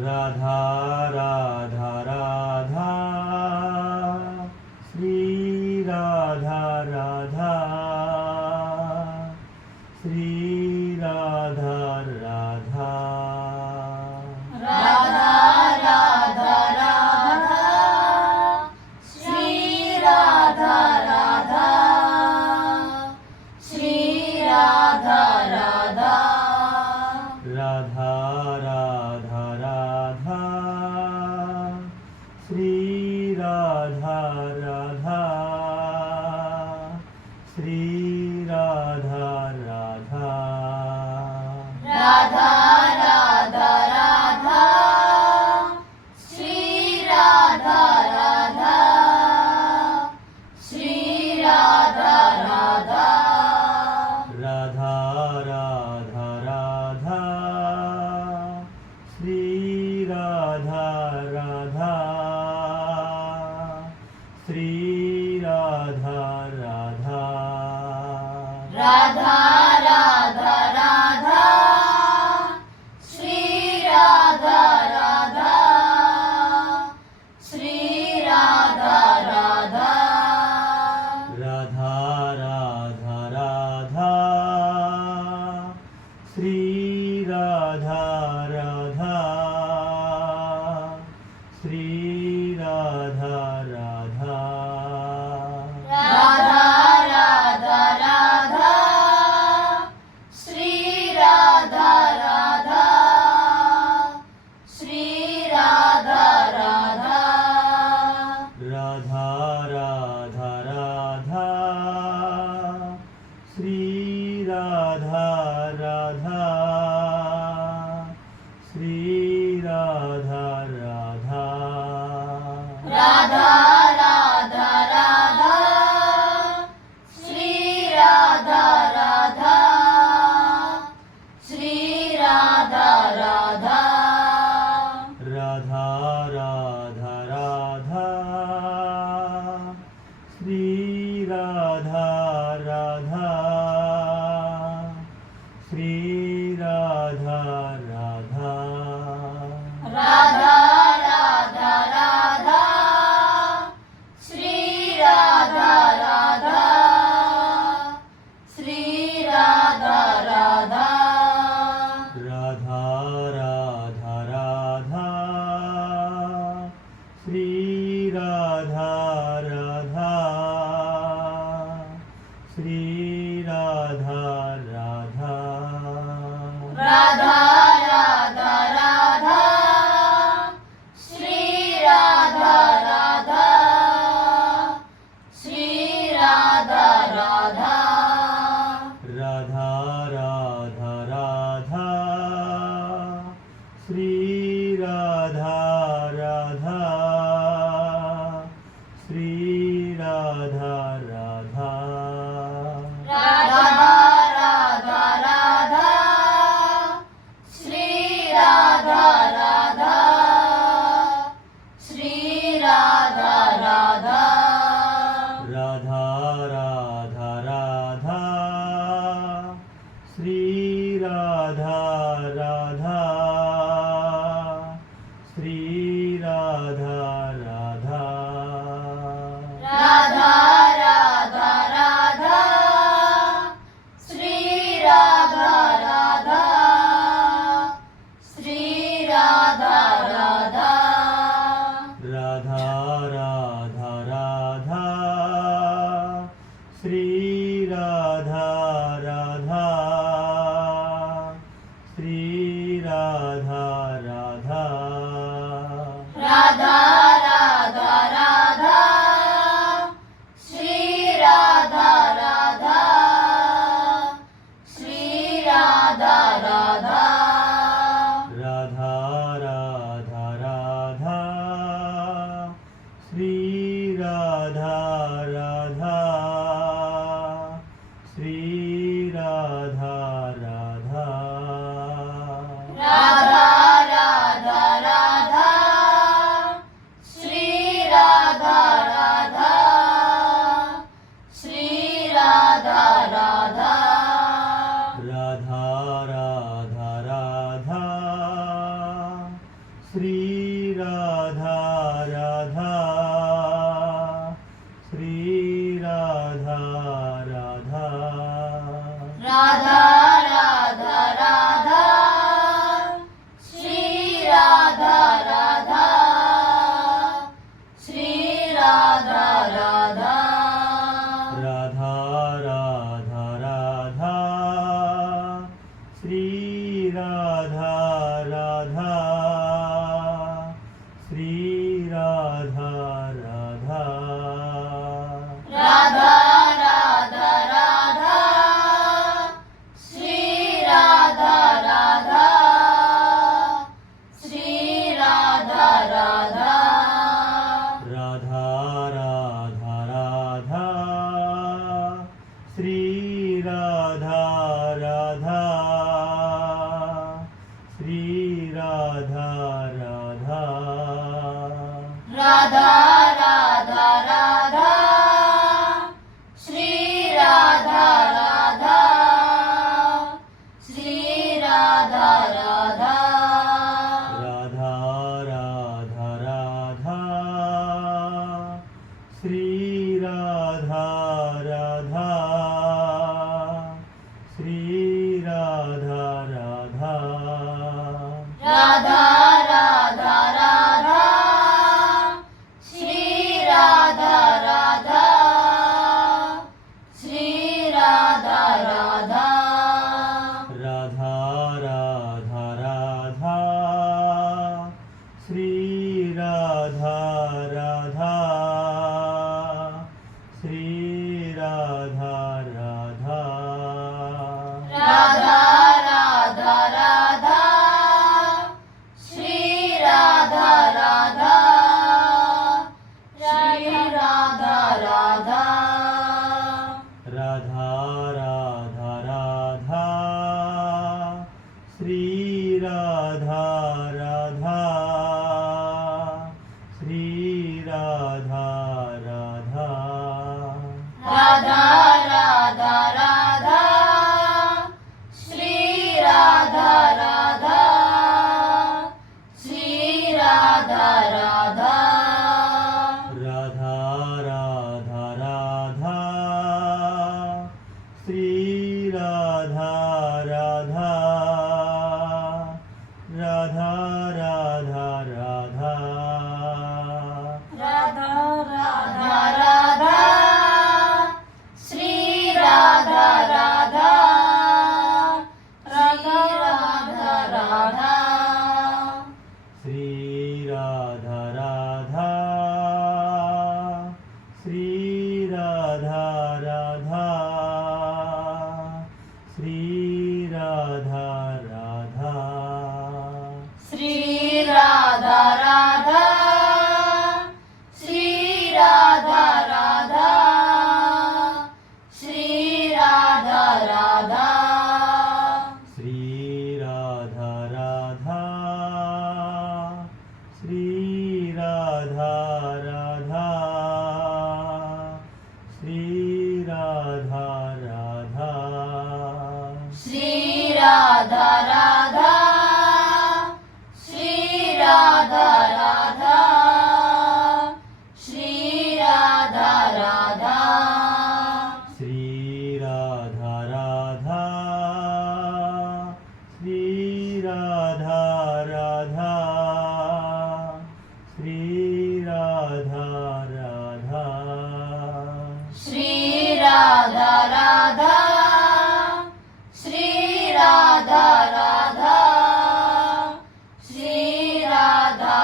राधा राधा राधा श्री राधा राधा श्री राधा राधा राधा राधा राधा श्री राधा राधा श्री राधा राधा राधा राधा राधा श्री राधा राधा श्री राधा राधा राधा राधा राधा श्री राधा राधा श्री राधा राधा राधा राधा राधा श्री राधा राधा श्री राधा राधा राधा राधा राधा श्री राधा राधा श्री राधा राधा राधा राधा राधा श्री राधा राधा श्री राधा राधा राधा राधा राधा श्री राधा राधा श्री राधा राधा राधा राधा राधा श्री राधा राधा श्री राधा राधा राधा राधा राधा श्री राधा राधा श्री राधा राधा राधा राधा राधा श्री राधा राधा श्री राधा राधा राधा श्री राधा राधा श्री राधा राधा राधा राधा राधा श्री राधा राधा श्री राधा राधा राधा राधा राधा श्री राधा राधा श्री राधा राधा राधा राधा राधा श्री राधा राधा श्री राधा राधा राधा राधा राधा श्री राधा राधा श्री राधा राधा राधा राधा राधा श्री राधा राधा श्री राधा राधा राधा राधा राधा श्री राधा राधा श्री राधा राधा राधा राधा राधा श्री राधा राधा श्री राधा राधा राधा राधा राधा श्री राधा राधा श्री राधा राधा राधा राधा राधा श्री राधा राधा श्री राधा राधा राधा राधा राधा श्री राधा राधा श्री राधा राधा राधा राधा राधा श्री राधा राधा श्री राधा राधा राधा राधा राधा श्री राधा राधा राधा राधा राधा राधा राधा राधा श्री राधा राधा राधा राधा राधा श्री राधा राधा श्री राधा राधा श्री राधा राधा श्री राधा राधा श्री राधा राधा श्री राधा राधा श्री राधा राधा श्री राधा राधा श्री राधा राधा श्री राधा राधा श्री राधा राधा श्री राधा राधा श्री राधा राधा श्री राधा राधा श्री राधा राधा श्री राधा राधा श्री राधा राधा श्री राधा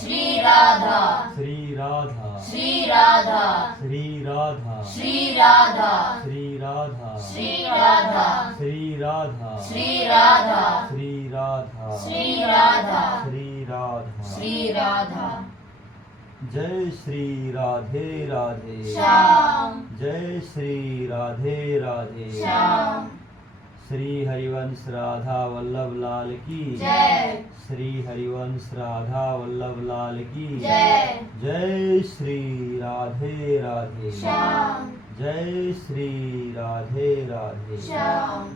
श्री राधा श्री राधा श्री राधा श्री राधा श्री राधा श्री राधा श्री राधा श्री राधा श्री राधा श्री राधा श्री राधा श्री राधा श्री राधा जय श्री राधे राधे श्याम जय श्री राधे राधे श्याम श्री हरिवंश राधा वल्लभ लाल की जय श्री हरिवंश राधा वल्लभ लाल की जय जय श्री राधे राधे श्याम जय श्री राधे राधे श्याम